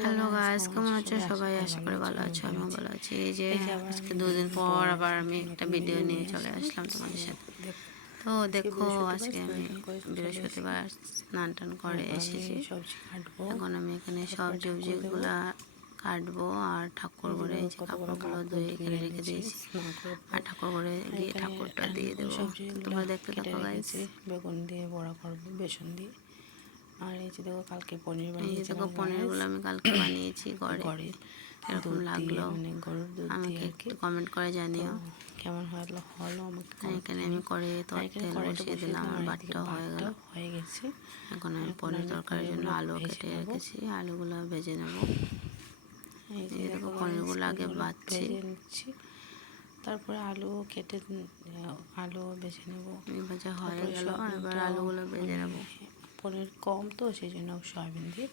Hello guys, কেমন আছো সবাই? আশা করি ভালো আছো, আমিও ভালো আছি। এই যে আজকে 2 দিন পর আবার আমি একটা ভিডিও নিয়ে চলে আসলাম তোমাদের সাথে। তো দেখো, আজকে আমি বৃহস্পতিবার স্নান টান করে এসেছি। এখন আমি এখানে সবজিগুলা কাটবো আর ঠাকুর ঘরে এই যে কাপড়গুলো ধুয়ে এখানে রেখে দিয়েছি, আর ঠাকুর ঘরে গিয়ে ঠাকুরটা দিয়ে দেবো। তোমরা দেখতে থাকো গাইস। বেগুন দিয়ে বড়া করবো বেসন দিয়ে। আর এই যে দেখো কালকে পনির এই যে বানিয়েছিলাম। দেখো পনিরগুলো আমি কালকে বানিয়েছি ঘরে। এরকম লাগলো গরুর দুধ দিয়ে আমাকে আর কি। একটু কমেন্ট করে জানিও। কেমন হলো আমাকে এখানে আমি তেল বসিয়ে দিলাম, আমার বাটটা হয়ে গেছে। এখন আমি পনির তরকারির জন্য আলু কেটে রেখেছি, আলুগুলো ভেজে নেব। এই যে দেখো পনিরগুলো আগে বাছছি, ভেজে নিচ্ছি, তারপরে আলু কেটে আলু বেছে নেব। ভাজা হয়ে গেল, এবার আলুগুলো ভেজে নেব। পনির কম তো সেই জন্য সয়াবিন দিয়ে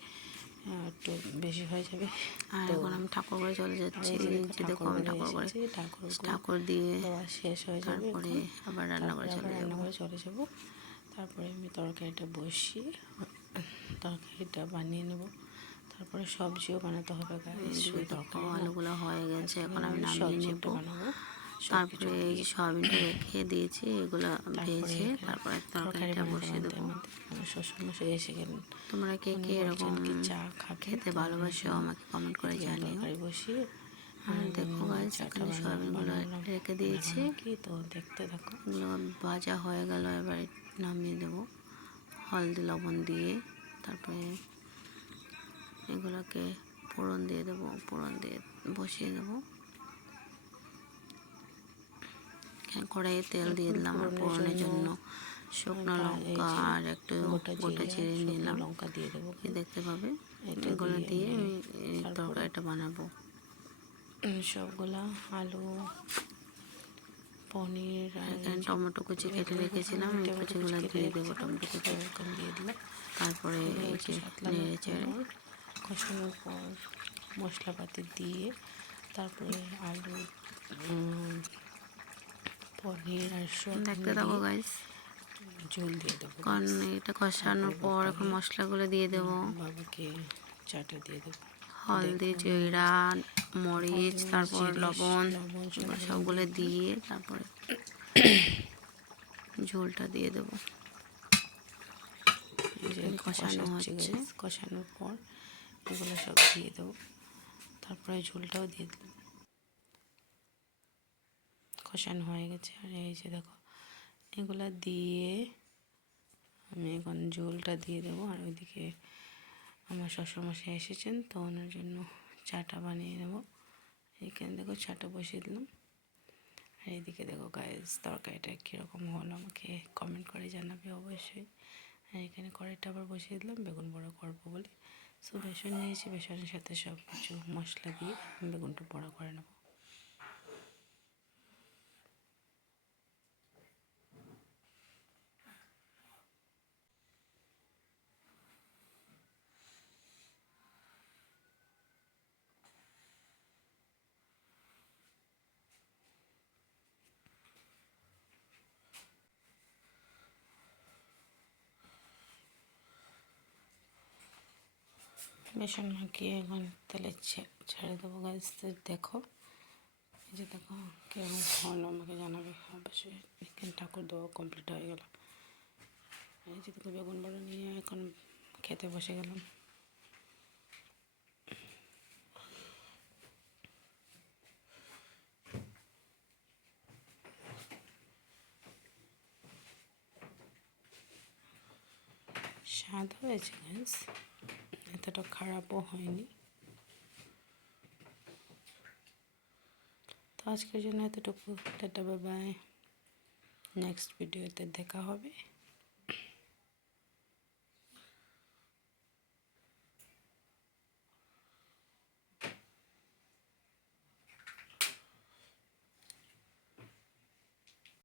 একটু বেশি হয়ে যাবে। আর এখন আমি ঠাকুর ঘরে চলে যাচ্ছি। যে দেখো আমি ঠাকুর দিয়ে শেষ হয়ে যাবে, তারপরে আবার রান্নাঘরে চলে যাব। তারপরে আমি তরকারিটা বসিয়ে তরকারিটা বানিয়ে নেব। তারপরে সবজিও বানাতে হবে। আলুগুলো হয়ে গেছে, এখন আমি নামিয়ে নেব। তারপরে এই যে সয়াবিনটা রেখে দিয়েছি, এগুলো ভেজে তারপরে তরকারিটা বসিয়ে দেবো। শ্বশুরমশাই এসে গেলেন। তোমরা কে কে এরকম চা খেতে ভালোবাসো আমাকে কমেন্ট করে জানিও। বসিয়ে আর দেখো গাইস, এখানে সয়াবিনগুলো রেখে দিয়েছি, তো দেখতে থাকো। এগুলো ভাজা হয়ে গেল, এবার নামিয়ে দেবো হলদি লবণ দিয়ে। তারপরে এগুলোকে ফোড়ন দিয়ে দেবো, ফোড়ন দিয়ে বসিয়ে দেবো। কড়াইয়ে তেল দিয়ে দিলাম আর ফোড়নের জন্য শুকনো লঙ্কা আর একটু গোটা জিরে নিলাম, লঙ্কা দিয়ে দেবো, দেখতে পাবে। এগুলো দিয়ে আমি তরকারিটা বানাবো। সবগুলা আলু পনির আর এখানে টমেটো কুচি কেটে রেখেছিলাম, এই কুচিগুলো দিয়ে দেবো। টমেটো কুচি দিয়ে দিলাম। তারপরে এই যে নেড়ে চেড়ে কষানোর পর মশলাপাতি দিয়ে তারপরে আলু পনির আর সব দেখতে থাকো গাইস। ঝোল দিয়ে দেবো, কারণ এটা কষানোর পর এখন মশলাগুলো দিয়ে দেবো। বাবাকে চাটা দিয়ে দেবো, হলদি জিরা মরিচ তারপর লবণ সবগুলো দিয়ে তারপরে ঝোলটা দিয়ে দেবো। কষানো হচ্ছে, কষানোর পর এগুলো সব দিয়ে দেবো। তারপরে ঝোলটাও দিয়ে দিলাম। কষানো হয়ে গেছে। আর এই যে দেখো এগুলো দিয়ে আমি এখন ঝোলটা দিয়ে দেবো। আর ওইদিকে আমার শ্বশুরমশাই এসেছেন, তো ওনার জন্য চাটা বানিয়ে নেব। এখানে দেখো চাটা বসিয়ে দিলাম। আর এইদিকে দেখো গাইস তরকারিটা কীরকম হলো আমাকে কমেন্ট করে জানাবে অবশ্যই। আর এখানে কড়াইটা আবার বসিয়ে দিলাম বেগুন বড়া করবো বলে। সো বেসন নিয়েছি, বেসনের সাথে সব কিছু মশলা দিয়ে বেগুনটা বড়া করে নেব। বেসন মাখিয়ে এখন তেলে ছেড়ে দেবো গাইস। দেখো এই যে দেখো কেমন হলো আমাকে জানাবে অবশ্যই। এখানে ঠাকুর দেওয়া কমপ্লিট হয়ে গেল। এই যে দেখো বেগুন বড়া নিয়ে এখন খেতে বসে গেলাম। স্বাদ হয়েছে গাইস, এতটা খারাপও হয়নি। তো আজকের জন্য এতটুকু। টাটা বাই বাই, নেক্সট ভিডিওতে দেখা হবে।